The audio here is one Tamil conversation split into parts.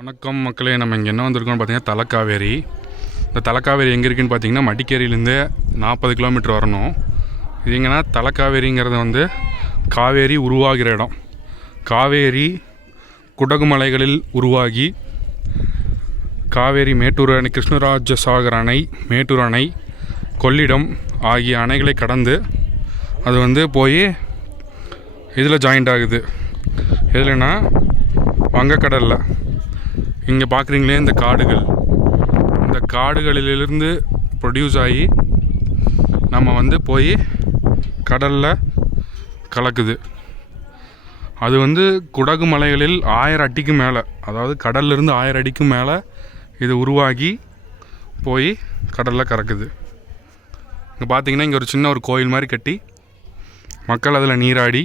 வணக்கம் மக்களே, நம்ம இங்கே என்ன வந்திருக்கோம்னு பார்த்தீங்கன்னா தலக்காவேரி. இந்த தலக்காவேரி எங்கே இருக்குதுன்னு பார்த்தீங்கன்னா மடிக்கேரியிலேருந்து 40 கிலோமீட்டர் வரணும். இது எங்கன்னா தலக்காவேரிங்கிறது வந்து காவேரி உருவாகிற இடம். காவேரி குடகு மலைகளில் உருவாகி காவேரி மேட்டூர் அணை, கிருஷ்ணராஜசாகர் அணை, மேட்டூர் அணை, கொள்ளிடம் ஆகிய அணைகளை கடந்து அது வந்து போய் இதில் ஜாயிண்ட் ஆகுது. எதுலன்னா வங்கக்கடலில். இங்கே பார்க்குறீங்களே இந்த காடுகள், இந்த காடுகளிலிருந்து ப்ரொடியூஸ் ஆகி நம்ம வந்து போய் கடலில் கலக்குது. அது வந்து குடகு மலைகளில் 1000 அடிக்கு மேலே, அதாவது கடல்லிருந்து 1000 அடிக்கு மேலே இது உருவாகி போய் கடலில் கறக்குது. இங்கே பார்த்தீங்கன்னா இங்கே ஒரு சின்ன ஒரு கோயில் மாதிரி கட்டி மக்கள் அதில் நீராடி,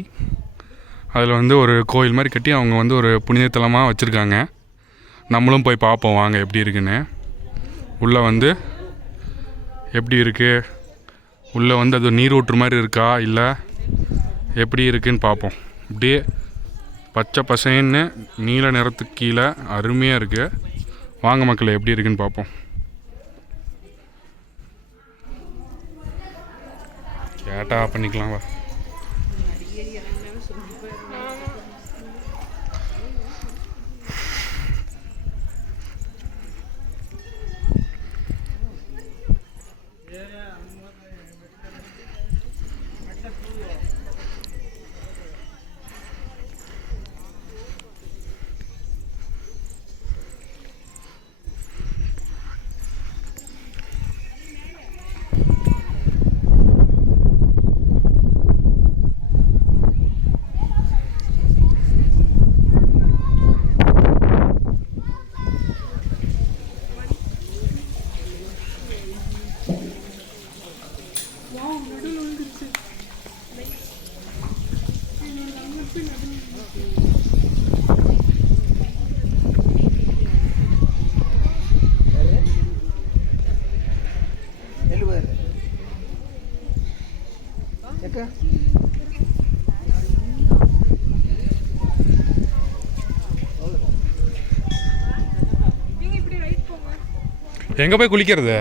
அதில் வந்து ஒரு கோயில் மாதிரி கட்டி அவங்க வந்து ஒரு புனிதத்தலமாக வச்சுருக்காங்க. நம்மளும் போய் பார்ப்போம் வாங்க எப்படி இருக்குன்னு. உள்ளே வந்து எப்படி இருக்குது, உள்ளே வந்து அது நீரூற்று மாதிரி இருக்கா இல்லை எப்படி இருக்குன்னு பார்ப்போம். அப்படியே பச்சை பசேன்னு நீல நிறத்துக்கு கீழே அருமையாக இருக்குது. வாங்க மக்களே எப்படி இருக்குன்னு பார்ப்போம். கேட்டா பண்ணிக்கலாம் வா. எங்கே போய் குளிக்கிறது?